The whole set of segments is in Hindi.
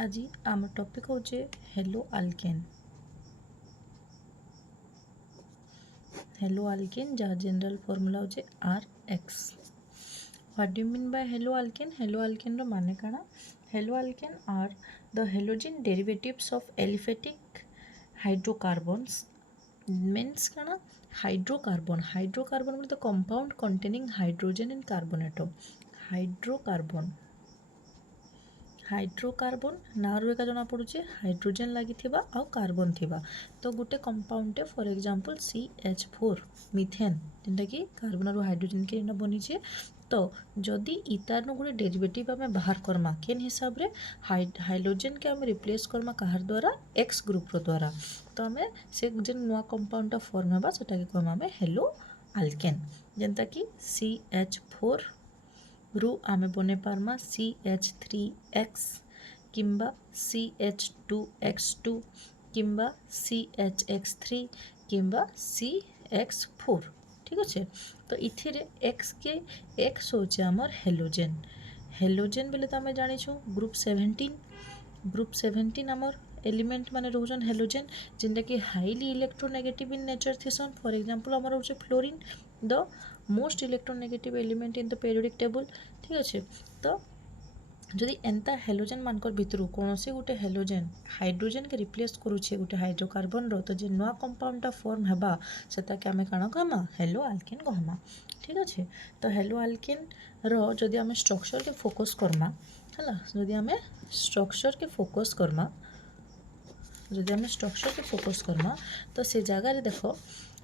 आज आम टॉपिक होचे हेलो अल्केन। हेलो अल्केन जहाँ जनरल फॉर्मूला होचे RX। What do mean by haloalkane? Haloalkane रो माने काना? Haloalkane are the halogen derivatives of aliphatic hydrocarbons means काना हाइड्रोकार्बन। हाइड्रोकार्बन बोले the compound containing hydrogen and carbon atom. Hydrocarbon hydrocarbon ना रू एका जना पड़ुचे हाइड्रोजन लगी आउ कार्बन थिबा तो गोटे कंपाउंडे फॉर एग्जांपल CH4 मिथेन जेनटा कि कार्बन और हाइड्रोजन के एना बनीचे। तो जदि इतार नु गोटे डेरिवेटिव आमे बाहर करमा केन हिसाब रे हाइड्रोजन के आमे रिप्लेस करमा काहार द्वारा X ग्रुप रो द्वारा तो आमे से जेन नुआ कंपाउंड फॉर्म हेबा सेटा के कहमा आमे हेलो अल्केन जेनटा कि CH4 रू आमे बने पारमा CH3X किंबा CH2X2 किंबा CHX3 किंबा CX4। ठीक अच्छे तो इथिरे X के X होचे आमर हेलोजेन। हेलोजेन बोले तो आमे जानिछु ग्रुप 17 आमर एलिमेंट माने रोजन हेलोजेन जिनटा कि हाईली इलेक्ट्रोनेगेटिव इन नेचर थिसन। फॉर एग्जांपल आमर होचे fluorine the most electronegative element in the periodic table. ठीक अच्छे तो जदि एंता हेलोजेन मानकर भितर कौन से गोटे हेलोजेन हाइड्रोजन के रिप्लेस करुचे गोटे हाइड्रोकार्बन रो तो जे नुआ कंपाउंडटा फॉर्म हेबा सेटा के आमे काना कहमा हेलो अल्केन कहमा। ठीक अच्छे तो हेलो अल्केन रो जदि आमे स्ट्रक्चर के फोकस करमा हला जदि आमे स्ट्रक्चर के फोकस करमा तो से जगह रे देखो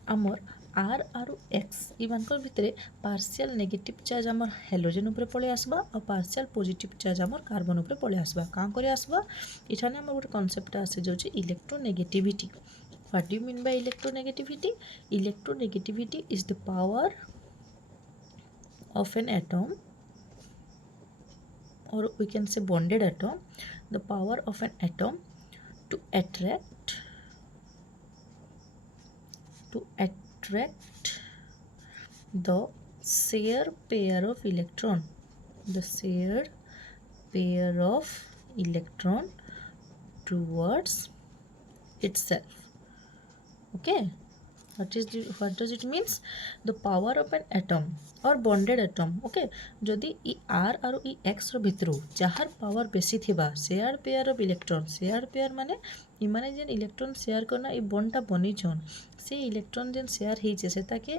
आमर आर आरु एक्स इमानकर भितरे पार्शियल नेगेटिव चार्ज आमर हेलोजेन उपरे पळे आसबा और पार्शियल पॉजिटिव चार्ज आमर कार्बन उपरे पळे आसबा। कां करे आसबा इठाने आमर गोटे कांसेप्ट आसे जाउची electronegativity. What do you mean by electronegativity? Electronegativity is the power of an atom or we can say bonded atom, the power of an atom to attract the shared pair of electron, the shared pair of electron towards itself. Okay, what does it means? The power of an atom or bonded atom. Okay, जदि ई R और ई X रो भितरु जहार पावर बेसी थिबा share pair of electron. Share pair माने इ माने जेन इलेक्ट्रॉन शेयर करना ई बॉन्डटा बनी छन से इलेक्ट्रॉन जेन शेयर हेचे सेटा के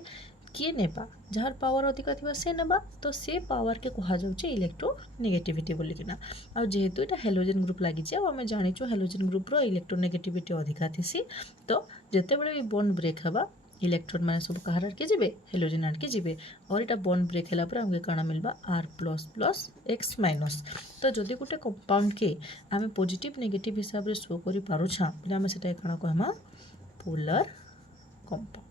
किए नेबा जहार पावर अधिक थिबा से नेबा तो से पावर के कहा जाउचे इलेक्ट्रोनेगेटिविटी बोली किना। आ जेहेतु एटा हेलोजेन ग्रुप लागि छै आ हमें जानिछु हेलोजेन ग्रुप रो इलेक्ट्रोनेगेटिविटी अधिका थिसी तो जेते बेले भी बॉन्ड ब्रेक हबा इलेक्ट्रॉन माने सब कहार के जिबे हेलोजेन आड़ के जिबे और एटा बॉन्ड ब्रेक होला पर हमके काना मिलबा R++X-। तो जदि गोटे कंपाउंड के आमे पॉजिटिव नेगेटिव हिसाब रे शो करि पारुछा बले आमे सेटा काना कहमा पोलर कंपाउंड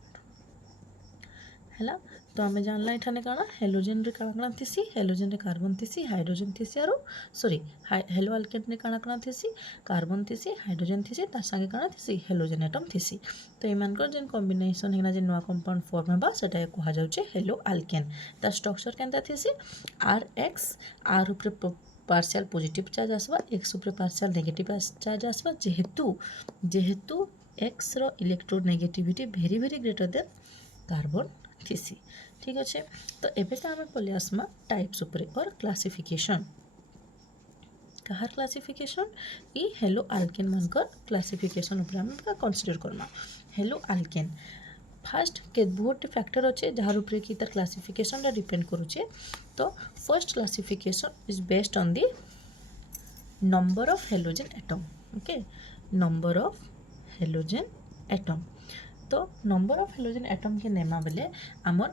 हला। तो आमे जानला एठाने काना हेलोजेन रे काना थिसी हेलोजेन रे कार्बन थिसी हाइड्रोजन थिसी आरो सॉरी हेलो अल्केन रे काना थिसी कार्बन थिसी हाइड्रोजन थिसी ता संगे काना थिसी हेलोजेन एटम थिसी। तो एमानकर जेन कॉम्बिनेशन हेना जे नवा कंपाउंड फॉर्म हेबा सेटा कहा जाउचे हेलो अल्केन। ता स्ट्रक्चर केनता थिसी RX R ऊपर पार्शियल पॉजिटिव चार्ज आसबा X ऊपर पार्शियल नेगेटिव चार्ज आसबा जेहेतु X रो electronegativity very very greater than carbon थिसी। ठीक अच्छे तो एबे तो आमे पले आसमा टाइप्स ऊपर और क्लासिफिकेशन कहार क्लासिफिकेशन ई हेलो अल्केन मानकर क्लासिफिकेशन ऊपर आमे consider Karma. Hello alkane fast के बहुत फैक्टर अच्छे जहार ऊपर की तार क्लासिफिकेशन ला डिपेंड करूचे। तो first classification is based on the number of halogen atom. Okay number of halogen atom तो नंबर ऑफ हेलोजेन एटम के नेमा बेले आमर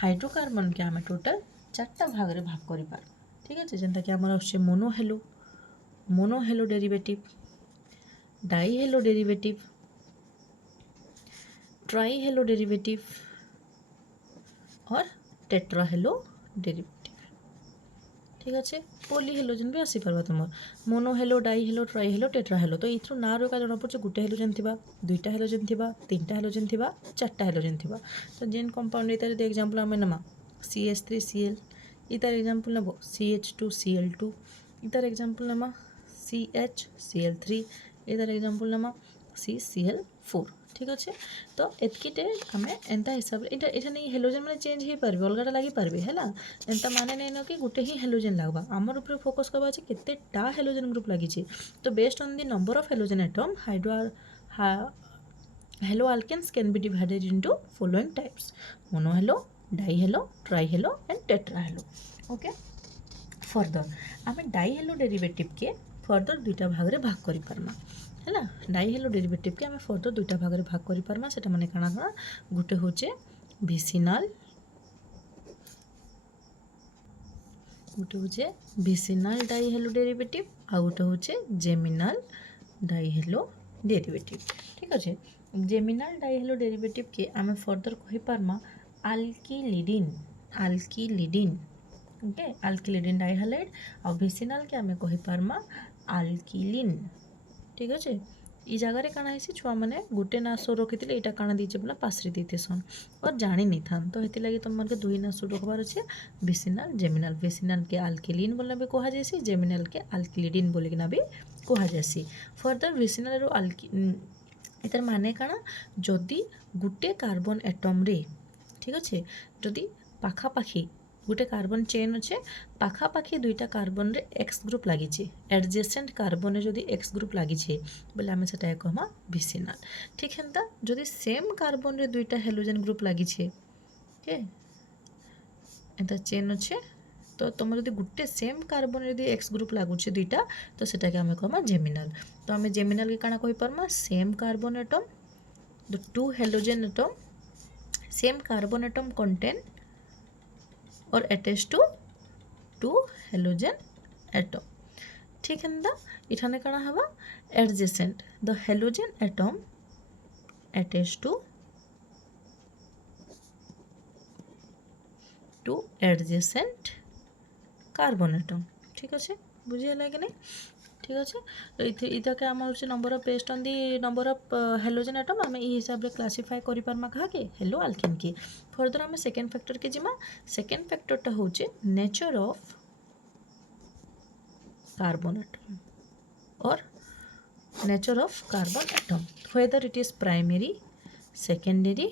हाइड्रोकार्बन के आमे टोटल 4टा भाग रे भाग करि पार। ठीक है जेंता कि आमर आछे mono hello derivative die hello derivative try hello derivative और टेट्रा हेलो डेरिवेटिव। ठीक अच्छे पोली हेलोजेन भी आसी पारबा तुम mono hello die hello try hello tetra hello. तो इथरो ना रो का जना पड़छ गुटे हेलोजेन थिबा दुईटा हेलोजेन थिबा तीनटा हेलोजेन थिबा 4टा हेलोजेन थिबा। तो जेन कंपाउंड इतार दे एग्जांपल आमे नमा CH3Cl इतार एग्जांपल नबो CH2Cl2 इतार एग्जांपल नमा CH Cl3 ये तार एग्जांपल नमा CCl4 ठीक अच्छे। तो एतकीटे आम एंता हिसाब से एटा नहीं हेलोजेन मैंने चेंज हो पारे अलगाटा लगी पारे है एंता माने नहीं न कि गोटे ही हेलोजेन लगवा आमर ऊपर फोकस करवा अच्छे केतेटा हेलोजेन ग्रुप लगी। तो based on the number of halogen atom hello alkenes can be divided into following types: monohalo, dihalo, trihalo and tetrahalo। Okay further आम डाइहेलो डेरिवेटिव के फर्दर दुईटा भाग रे भाग करि पारमा है डाइहेलो डेरिवेटिव के आम फर्दर दुईटा भाग रे भाग करि पारमा सेटा माने काना काना गोटे होचे विसिनल डाइहेलो डेरिवेटिव आ गोटे होचे जेमिनल डाइहेलो डेरिवेटिव ठीक अच्छे। जेमिनल डाइहेलो डेरिवेटिव के आम फर्दर कहि पारमा अल्किलिडिन ओके अल्किलिडिन डाइहालाइड और विसिनल के आम कहि पारमा अल्किलिन ठीक अच्छे। ई जगार काना है छुआ मैंने गोटे ना स्वर रखी यहाँ काना दीचे बोला पासरी देतेसन और जानी नहीं था तो ये लगे तुम के दुई ना स्वर रखबार अच्छे विसिनल जेमिनल। विसिनल के अल्किलिन बोलना भी कह जासी जेमिनल के अल्किलिडिन बोलिकिना भी कह जासी। फर्दर विसिनल इतार माने काना जदि गोटे कार्बन एटम रे ठीक अच्छे जदि पाखापाखी गोटे कार्बन चेन अच्छे पाखापाखी दुईटा कार्बन रे एक्स ग्रुप लगी एडजेसेंट कार्बन रे जदि एक्स ग्रुप लगी बोले आम से कहमा विसिनल ठीक है। जदि सेम कार्बन रे दुईटा हेलोजेन ग्रुप लगी एंता चेन अच्छे तो तुम जब गोटे सेम कार्बन यदि एक्स ग्रुप लगुच दुईटा तो सेटा के आम कहमा जेमिनल। तो आम जेमिनल के काना कहि पारमा same carbon atom the two halogen atom same carbon atom contain और attach to two halogen atom ठीक है। इठाने काना हवा adjacent the halogen atom attach to adjacent carbon atom ठीक अच्छे बुझीगला कि नहीं ठीक अच्छे। तो इटा के आम हूँ number of based on the number of halogen atom आम ये हिसाब से क्लासीफाई करि पारमा कहा के हेलो अल्केन की। फर्दर आम सेकेंड फैक्टर के जिमा सेकेंड फैक्टरटा होचे नेचर ऑफ कार्बन एटम और nature of carbon atom whether it is primary secondary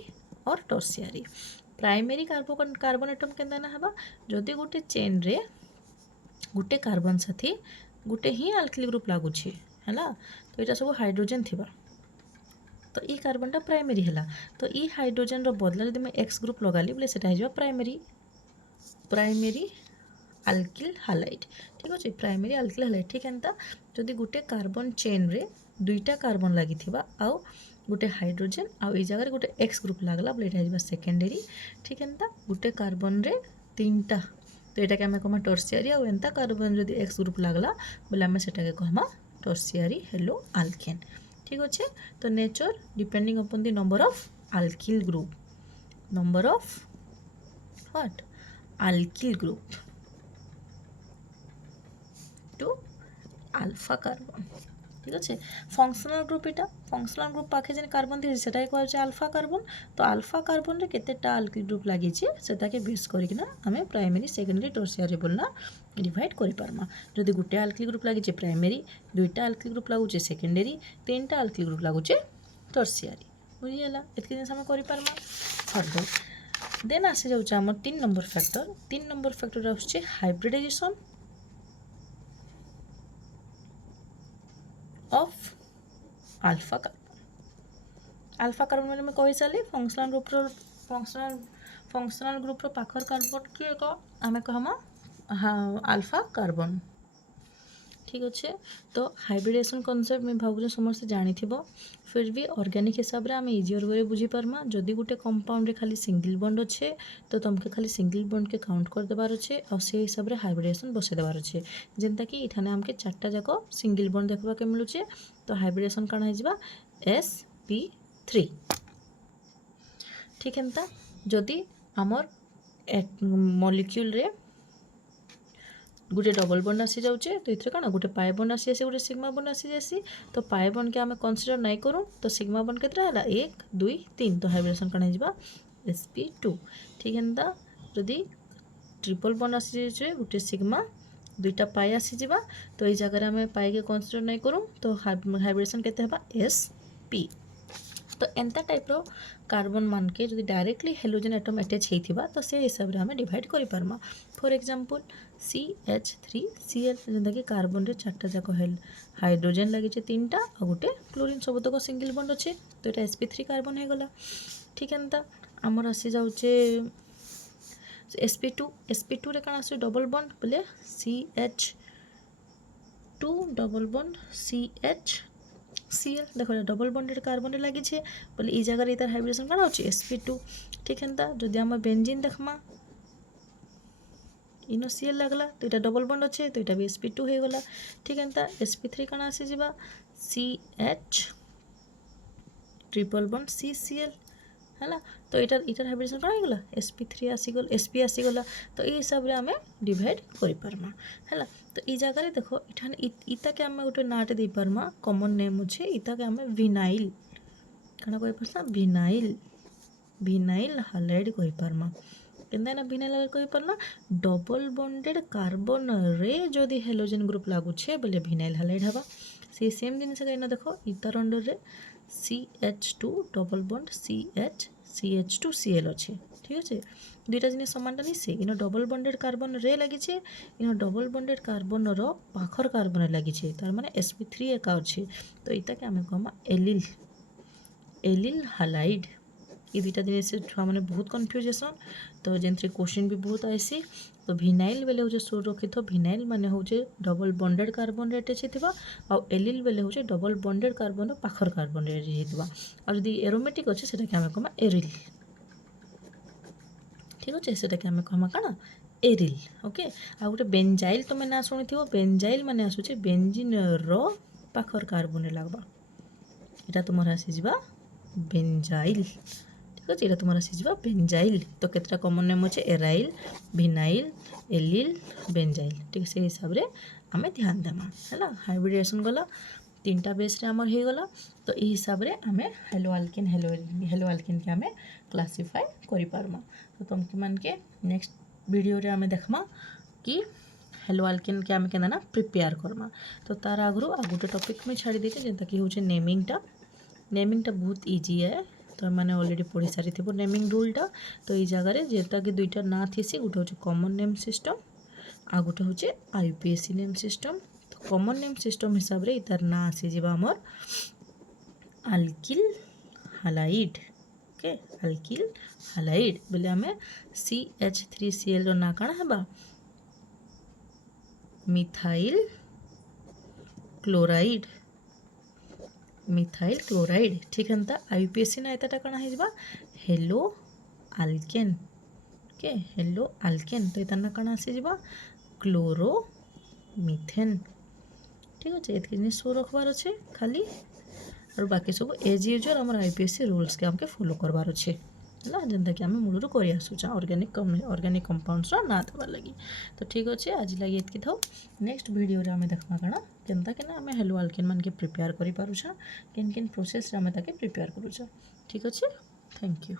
और टर्शियरी। प्राइमरी कार्बन एटम केन्ता ना हबा जदि गोटे चेन रे गोटे कार्बन साथी गोटे ही अल्किल ग्रुप लगुच है तो यहाँ सब हाइड्रोजेन थिबा तो ये कार्बनटा प्राइमरी है तो ये हाइड्रोजेन रो बदला जब मैं एक्स ग्रुप लगाली बोले सेटा हो प्राइमरी अल्किल हालाइड ठीक अच्छे प्राइमरी अल्किल हालाइड ठीक है। जदि गोटे कार्बन चेन रे दुईटा कार्बन लगी आउ गोटे हाइड्रोजेन आउ ये जगह गोटे एक्स ग्रुप लगला बोले यहाँ सेकेंडरी ठीक है। गोटे कार्बन रे तीनटा तो यहाँ के आम कहमा टर्शियरी आउ एंता कार्बन जदि एक्स ग्रुप लगला बोले आम से कहमा टर्शियरी हेलो अल्केन ठीक अच्छे। तो nature depending upon the number of alkyl group number of what alkyl group to alpha carbon ठीक अच्छे। फंक्शनल ग्रुप यहाँ फंक्शनल ग्रुप पाखे जेन कार्बन थी सेटा कहे अल्फा कार्बन तो अल्फा कार्बन रे केतेटा अल्किल ग्रुप लगी सेटाके बेस करकिना आमे प्राइमरी सेकेंडरी टर्शियरी बोलना डिवाइड करि पारमा। जदि गोटे अल्किल ग्रुप लगी प्राइमरी दुईटा अल्किल ग्रुप लगुचे सेकेंडरी तीनटा अल्किल ग्रुप लगुचे टर्शियरी बुझीगला एतके जिनिस आमे करि पारमा। फर्दर देन आसी जाउछ हमर 3 नंबर फैक्टर आउछ हाइब्रिडाइजेशन ऑफ अल्फा कार्बन मैंने कही सारी फंक्शनल ग्रुप पाखर कार्बन के आम कहमा अल्फा कार्बन ठीक अच्छे। तो हाइब्रिडेशन कॉन्सेप्ट में भाव समस्त जानी फिर भी ऑर्गेनिक हिसाब से आम इजियर वे बुझी पार्मा। जदि गोटे कंपाउंड रे खाली सिंगल बॉन्ड अच्छे तो तुमके खाली सिंगल बॉन्ड के काउंट कर देबार अच्छे और से हिसाब से हाइब्रिडेशन बसई देबार अच्छे जेनता कि इठाने आमके 4टा जाक सिंगल बॉन्ड देखा के मिलूचे तो हाइब्रिडेशन काण हो sp3 ठीक है। जदि आमर मॉलिक्यूल रे गोटे डबल बॉन्ड आसी जाऊे तो ये कौन गोटे पाए बॉन्ड आसी गोटे सिग्मा बॉन्ड आसी जासी तो पाए बॉन्ड के आम कनसीडर नहीं करूँ तो सिग्मा बॉन्ड केतरा है 1 2 3 तो हाइब्रिडेशन कौन हो sp2 ठीक है। जदि ट्रिपल बॉन्ड आसी जाए गोटे सिग्मा दुईटा पाई आसी जिबा तो ये जगह आम पाई के कनसीडर नहीं करूँ तो हाइब्रिडेसन केते हेबा sp। तो एंता टाइप रो कार्बन मान के जो डायरेक्टली हेलोजेन एटम अटैच होता तो से हिसाब से आम डिवाइड कर पार्मा। फॉर एग्जांपल CH3Cl जेनता कि कार्बन रे चारटा जाक हाइड्रोजेन लगी 3टा आ गोटे क्लोरीन सबतक सिंगल बॉन्ड अच्छे तो ये sp3 कार्बन हो गला। ठीक है आमर आसी जाऊे sp2 रे कण आस डबल बॉन्ड बोले CH2 डबल बॉन्ड CHCl देखो डबल बॉन्डेड कार्बन लगी बोले ई जगह तार हाइब्रिडेसन कौन होची sp2। ठीक है जदि आम बेंजीन देखमा इनो Cl लगला तो यहाँ डबल बॉन्ड अच्छे तो यहाँ भी sp2 हो गला। ठीक है sp3 कण आसी जिबा CH ट्रिपल बॉन्ड CCl है तो इटार हाइब्रिडेसन कौन हो गला sp3 आसीगल sp आसीगला तो ये हिसाब से आम डिवाइड कर पार्मा है। तो ये जगह देखो इटा के आम गोटे नाटे दे पार्मा कॉमन नेम अच्छे इटा के आम विनाइल कण कह पार्मा विनाइल हालाइड कह पार्मा केनता ना विनाइल हालाइड कह पारना डबल बॉन्डेड कार्बन रे जदि हेलोजेन ग्रुप लागुछे बोले विनाइल हालाइड हवा। से सेम जिनस का देखो इतार अंडर रे CH2 डबल बॉन्ड CH2Cl अच्छे। ठीक अच्छे दुईटा जिनिस समानटा नहीं से इन डबल बॉन्डेड कार्बन रे लगी इन डबल बॉन्डेड कार्बन रो पाखर कार्बन लगी तार माने sp3 एका अच्छे तो इटा के आम कहमा एलिल हालाइड। ये दुईटा जिनिस छुआ मैंने बहुत कन्फ्यूजेसन तो जेनथि क्वेश्चन भी बहुत आईसी। तो विनाइल बेले हूँ सोर रखी थो विनाइल माने हूँ डबल बॉन्डेड कार्बन अटैच होता आउ एलिल बेले हूँ डबल बॉन्डेड कार्बन पाखर कार्बन अटैच होता और जदि एरोमेटिक अच्छे से आम कहमा एरिल। ठीक अच्छे से आम कहमा कण एरिल। ओके आ गोटे बेंजाइल तुम ना शुणी थो बेंजाइल माने आसूचे बेंजीन रो पाखर कार्बन लगवा यहाँ तुम आसीजा बेंजाइल। ठीक अच्छे यहाँ तुम आसीजा बेंजाइल तो केतटा कॉमन नेम अच्छे एराइल विनाइल एलिल बेंजाइल। ठीक से हिसाब से आम ध्यान देमा है हाइब्रिडेसन गला 3टा बेस आमर हो गला तो ये हिसाब से आम हेलो आल्केन के आम क्लासीफाई कर पार्मा। तो तुमके मान के नेक्स्ट वीडियो रे आम देखमा कि हेलो आल्केन के आम के ना प्रिपेयर करमा। तो तार आगु आ गोटे टॉपिक में छाड़ी देते जेनता कि हूँ नेमिंगटा बहुत इजी है तो मैंने ऑलरेडी पढ़ी सारी थी नेमिंग रूलटा। तो ये जगह जेनता कि दुईटा ना थी गोटे हूँ कॉमन नेम सिस्टम आ गोटे हूँ IUPAC नेम सिस्टम। तो कॉमन नेम सिस्टम हिसाब से तार ना आसीजा आमर alkyl halide. Okay alkyl halide बोले आम CH3Cl रो ना कण हेबा मिथाइल क्लोराइड ठीक है IUPAC ना एतटा कण हो hello Alcaine. Okay hello Alcaine तो इतार ना कण आसीजा क्लोरोमिथेन। ठीक अच्छे ये जिन शो रखबार अच्छे खाली और बाकी सब एज यूजुअल आम IUPAC रूल्स के आमके फॉलो करबार अच्छे है जेनता कि आम मूलर कर आसूँ ऑर्गेनिक कंपाउंड्स ना देवार लगी। तो ठीक अच्छे आज लगे ये था नेक्स्ट वीडियो रे आम देखमा कण केनता के आम हेलो आल्केन मान के प्रिपेयर कर पारुछा केन प्रोसेस रे आम ताके प्रिपेयर करूछा। ठीक अच्छे थैंक यू।